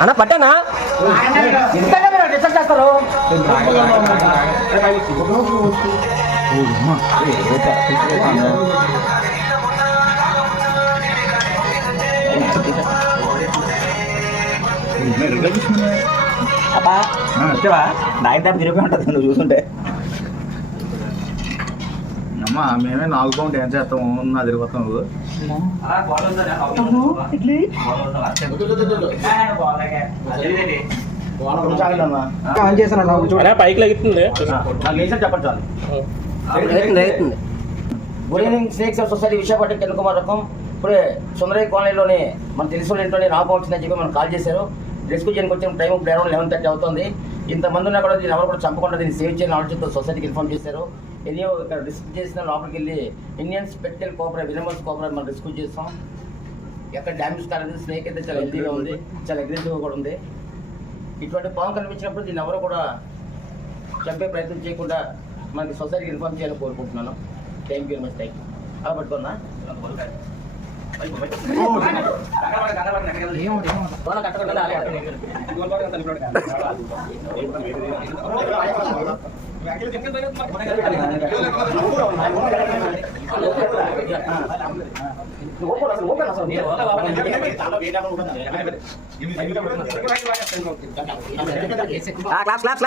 అన్న పట్టానా డిస్టర్బ్ చేస్తారు. అబ్బా వచ్చావా నాయన దాకా తిరిగిపోయి ఉంటుంది నువ్వు చూస్తుంటే. అమ్మా మేమే 4 పౌండ్ ఏం చేస్తాము నా తిరిగిపోతాం నువ్వు. పైకి లెగుతుంది. చెప్పండి చాలు. Good evening snakes of society Visakhapatnam తెలుగుమార్ రకం. ఇప్పుడే సుందరయ్య కాలనీలోని మన తెలిసిన ఇంట్లోనే రాపం వచ్చిందని చెప్పి మనం కాల్ చేశారు. రెస్క్యూ చేయడానికి వచ్చిన టైం ఇప్పుడు అరౌండ్ 11:30 అవుతుంది. ఇంతమంది ఉన్నా కూడా దీన్ని ఎవరు కూడా చంపకుండా దీన్ని సేవ్ చేయని ఆలోచనతో సొసైటీకి ఇన్ఫార్మ్ చేశారు. ఎన్నో ఇక్కడ రిస్క్ చేసిన లోపలికి వెళ్ళి ఇండియన్ స్పెక్టల్ కోపరేట్ వినమల్స్ కోపరేట్ మనం రెస్క్యూ చేస్తాం. ఎక్కడ డ్యామేజ్ కాలేదు. స్నేక్ అయితే చాలా హెల్తీగా ఉంది, చాలా అగ్రెసివ్గా కూడా ఉంది. ఇటువంటి పాము కనిపించినప్పుడు దీన్ని ఎవరు కూడా చంపే ప్రయత్నం చేయకుండా మనకి సొసైటీకి ఇన్ఫార్మ్ చేయాలని కోరుకుంటున్నాను. Thank you very much. Thank you. అలా పట్టుకున్నా క్లాస్